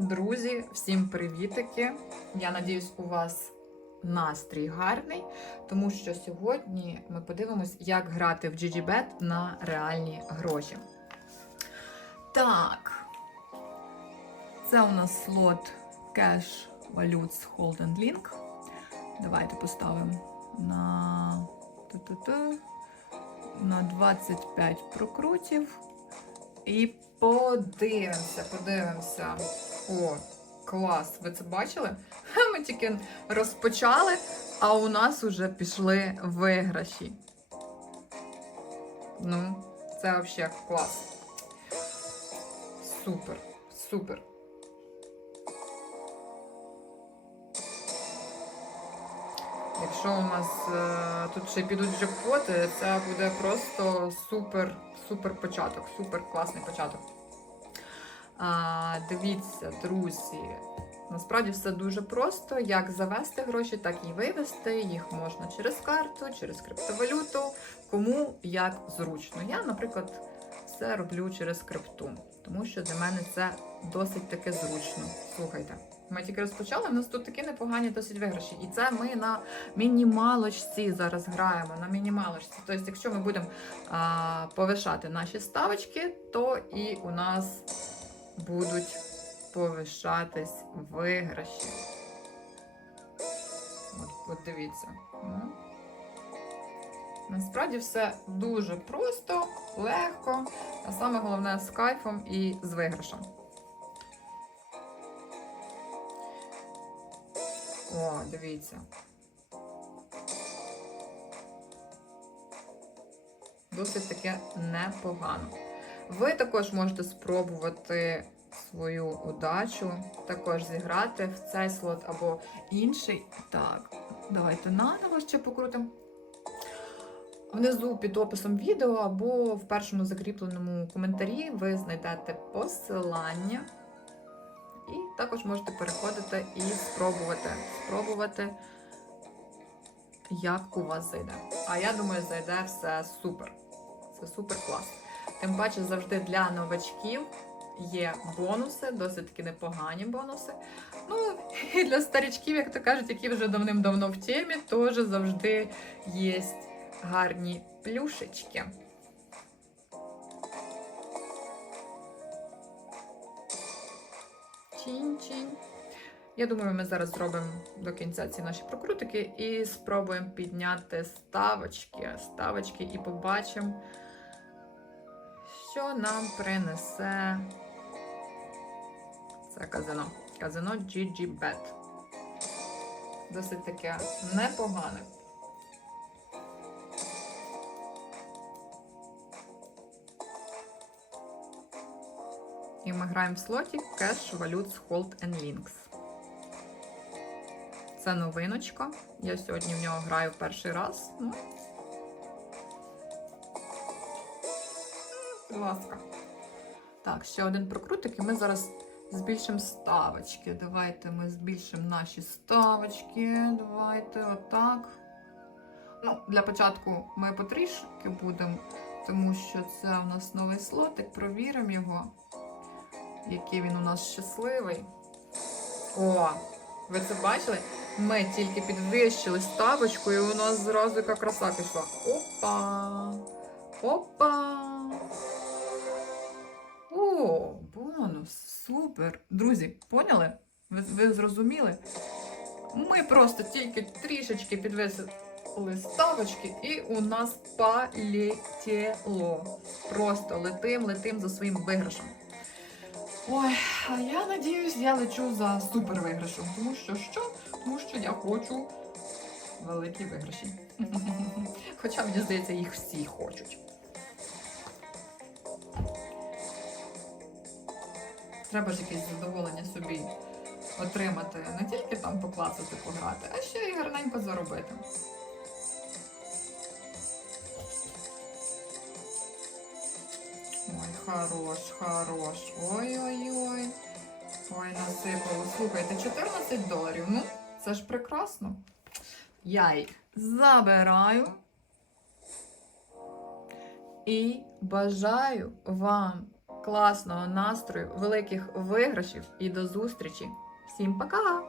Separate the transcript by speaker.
Speaker 1: Друзі, всім привітики! Я надіюсь, у вас настрій гарний, тому що сьогодні ми подивимось, як грати в GGBet на реальні гроші. Так, це у нас слот Cash Values Hold and Link. Давайте поставимо на, на 25 прокрутів. І подивимося, подивимося. О, клас! Ви це бачили? Ми тільки розпочали, а у нас вже пішли виграші. Ну, це взагалі клас. Супер, супер. Якщо у нас е, тут ще підуть джекпоти, це буде просто супер, супер початок, супер класний початок. А, дивіться, друзі, насправді все дуже просто. Як завести гроші, так і вивести. Їх можна через карту, через криптовалюту, кому як зручно. Я, наприклад, все роблю через крипту, тому що для мене це досить таки зручно. Слухайте. Ми тільки розпочали, у нас тут такі непогані досить виграші. І це ми на мінімалочці зараз граємо. На мінімалочці. Тобто, якщо ми будемо а, повишати наші ставочки, то і у нас будуть повишатись виграші. От, дивіться. Насправді все дуже просто, легко, а саме головне з кайфом і з виграшем. О, дивіться. Досить таке непогано. Ви також можете спробувати свою удачу, також зіграти в цей слот або інший. Так, давайте наново ще покрутимо. Внизу під описом відео або в першому закріпленому коментарі ви знайдете посилання. І також можете переходити і спробувати. Спробувати, як у вас зайде. А я думаю, зайде все супер. Це супер клас. Тим паче, завжди для новачків є бонуси, досить таки непогані бонуси. Ну, і для старічків, як то кажуть, які вже давним-давно в темі, теж завжди є гарні плюшечки. Чинь-чинь. Я думаю, ми зараз зробимо до кінця ці наші прокрутики і спробуємо підняти ставочки, ставочки і побачимо, що нам принесе це казино. Казино GGBet. Досить таке непогане. І ми граємо в слоті Cash Valutes Hold and Links. Це новиночка. Я сьогодні в нього граю перший раз. Ну. Будь ласка. Так, ще один прокрутик, і ми зараз збільшимо ставочки. Давайте ми збільшимо наші ставочки. Давайте отак. Ну, для початку ми потрішки будемо, тому що це у нас новий слотик. Провіримо його який він у нас щасливий. О, ви це бачили? Ми тільки підвищили ставочку, і у нас зразу яка краса пішла. Опа! Опа! О, бонус! Супер! Друзі, поняли? Ви, ви зрозуміли? Ми просто тільки трішечки підвисили ставочки, і у нас полетіло. Просто летим, летим за своїм виграшем. Ой, а я надіюсь, я лечу за супер виграшем. Тому що що? Тому що я хочу великі виграші. Хоча, мені здається, їх всі хочуть. Треба ж якесь задоволення собі отримати. Не тільки там поклацати, пограти, а ще й гарненько заробити. Ой, хорош, хорош. Ой-ой-ой. Ой, насипало. Слухайте, 14 доларів. Ну, це ж прекрасно. Я їх забираю. І бажаю вам класного настрою, великих виграшів і до зустрічі. Всім пока!